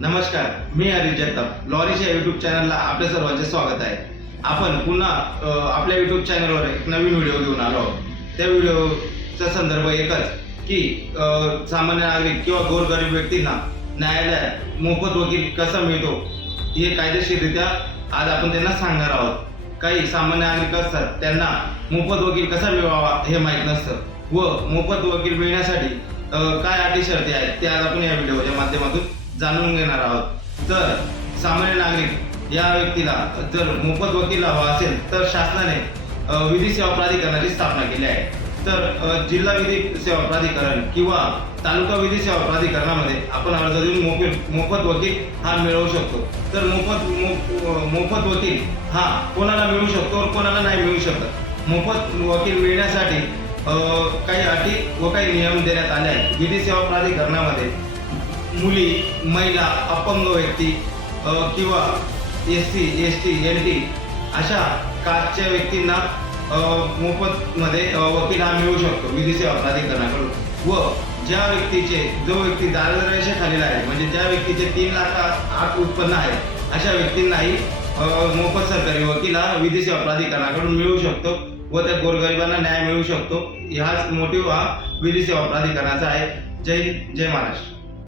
नमस्कार, मी हरीश जगताप. लॉरीच्या युट्यूब चॅनलला आपल्या सर्वांचे स्वागत आहे. आपण पुन्हा आपल्या युट्यूब चॅनलवर एक नवीन व्हिडिओ घेऊन आलो आहोत. त्या व्हिडिओचा संदर्भ एकच की सामान्य नागरिक किंवा गोरगरीब व्यक्तींना न्यायालयात मोफत वकील कसा मिळतो हे कायदेशीररित्या आज आपण त्यांना सांगणार आहोत. काही सामान्य नागरिक असतात, त्यांना मोफत वकील कसा मिळवावा हे माहीत नसतं व मोफत वकील मिळण्यासाठी काय अटी शर्ती आहेत ते आज आपण या व्हिडिओच्या माध्यमातून जाणून घेणार आहोत. तर सामान्य नागरिक या व्यक्तीला जर मोफत वकील हवा असेल तर शासनाने विधी सेवा प्राधिकरणाची स्थापना केली आहे. तर जिल्हा विधी सेवा प्राधिकरण किंवा तालुका विधी सेवा प्राधिकरणामध्ये आपण अर्ज देऊन मोफत वकील हा मिळवू शकतो. तर मोफत वकील हा कोणाला मिळू शकतो व कोणाला नाही मिळू शकत. मोफत वकील मिळण्यासाठी काही अटी व काही नियम देण्यात आले आहेत. विधी सेवा प्राधिकरणामध्ये मुली, महिला, अपंग व्यक्ती किंवा SC, ST, NT अशा कास्टच्या व्यक्तींना मोफतमध्ये वकील हा मिळू शकतो विधी सेवा प्राधिकरणाकडून. व जो व्यक्ती दारिद्र्य रेषेखालील आहे, म्हणजे ज्या व्यक्तीचे 3 लाख आत उत्पन्न आहे, अशा व्यक्तींनाही मोफत सरकारी वकील हा विधी सेवा प्राधिकरणाकडून मिळू शकतो व त्या गोरगरिबांना न्याय मिळू शकतो. हाच मोटिव्ह हा विधी सेवा प्राधिकरणाचा आहे. जय हिंद, जय महाराष्ट्र.